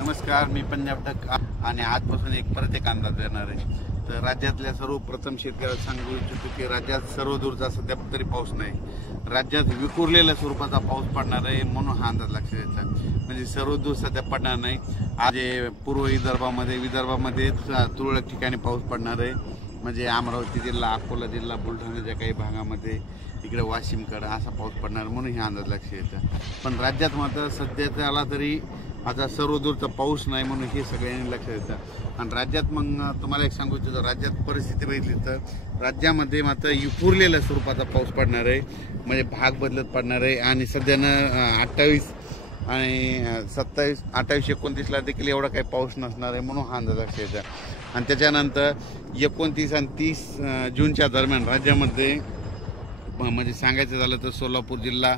नमस्कार, मी पंजाब टक आणि आजपासून परत एक अंदाज देणार आहे. तर राज्यातल्या सर्वप्रथम शेतकऱ्याला सांगू इच्छितो की राज्यात सर्वदूरचा सध्या तरी पाऊस नाही. राज्यात विखुरलेल्या स्वरूपाचा पाऊस पडणार आहे म्हणून हा अंदाज लक्षात द्यायचा. म्हणजे सर्वदूर सध्या पडणार नाही. आज पूर्व विदर्भामध्ये तुरळक ठिकाणी पाऊस पडणार आहे. म्हणजे अमरावती जिल्हा, अकोला जिल्हा, बुलढाण्याच्या काही भागामध्ये, इकडे वाशिमकडे असा पाऊस पडणार म्हणून हा अंदाज लक्षात येतं. पण राज्यात मात्र सध्या त्याला तरी आता सर्वदूरचा पाऊस नाही म्हणून हे सगळ्यांनी लक्षात येतं. आणि राज्यात मग तुम्हाला एक सांगू इच्छितो, राज्यात परिस्थिती बघितली तर राज्यामध्ये मात्र विखुरलेल्या स्वरूपाचा पाऊस पडणार आहे. म्हणजे भाग बदलत पडणार आहे. आणि सध्यानं 28 आणि 27, 28, 29ला देखील एवढा काही पाऊस नसणार आहे म्हणून हा अंदाज लक्षात येतं. आणि त्याच्यानंतर 29 आणि 30 जूनच्या दरम्यान राज्यामध्ये म्हणजे सांगायचं झालं तर सोलापूर जिल्हा,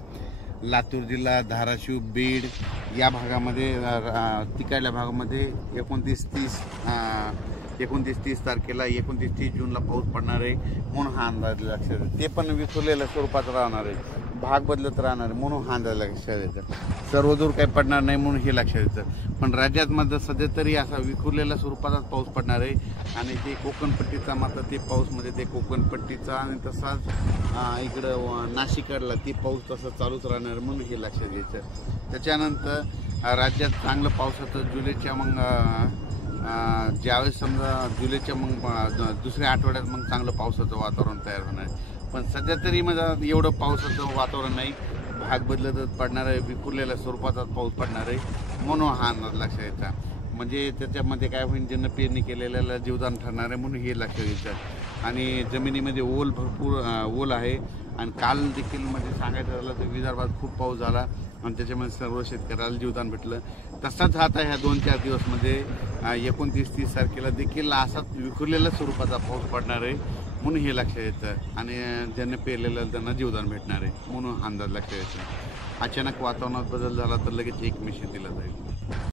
लातूर जिल्हा, धाराशिव, बीड या भागामध्ये, तिकडल्या भागामध्ये 29-30 तारखेला 29-30 जूनला पाऊस पडणार आहे म्हणून हा अंदाज लक्षात येतो. ते पण विखुरलेल्या स्वरूपात राहणार आहे, भाग बदलत राहणार आहे म्हणून हा अंदाज लक्षात येतं. सर्वदूर काही पडणार नाही म्हणून हे लक्षात येतं. पण राज्यात मात्र सध्या तरी असा विखुरलेल्या स्वरूपाचाच पाऊस पडणार आहे. आणि ते कोकणपट्टीचा मात्र ते पाऊस म्हणजे ते कोकणपट्टीचा आणि तसाच इकडं नाशिककडला ते पाऊस तसं चालूच राहणार म्हणून हे लक्षात घ्यायचं. त्याच्यानंतर राज्यात चांगलं पावसाचं जुलैच्या मग ज्यावेळेस समजा जुलैच्या मग दुसऱ्या आठवड्यात मग चांगलं पावसाचं वातावरण तयार होणार आहे. पण सध्या तरी म्हणजे एवढं पावसाचं वातावरण नाही, भाग बदलतच पडणार आहे, विखुरलेल्या स्वरूपाचा पाऊस पडणार आहे म्हणून हा अंदाज लक्षात येता. म्हणजे त्याच्यामध्ये काय होईल, ज्यांना पेरणी केलेल्याला जीवदान ठरणार आहे म्हणून हे लक्षात येतं. आणि जमिनीमध्ये भरपूर ओल आहे. आणि काल देखील म्हणजे सांगायचं झालं तर विदर्भात खूप पाऊस झाला आणि त्याच्यामध्ये सर्व शेतकऱ्याला जीवदान भेटलं. तसाच आता ह्या 2-4 दिवसमध्ये 29-30 तारखेला देखील असाच विखुरलेल्या स्वरूपाचा पाऊस पडणार आहे म्हणून हे लक्षात येतं. आणि ज्यांनी पेरलेलं त्यांना जीवदान भेटणार आहे म्हणून अंदाज लक्षात येतो. अचानक वातावरणात बदल झाला तर लगेच एक मेसेज दिला जाईल.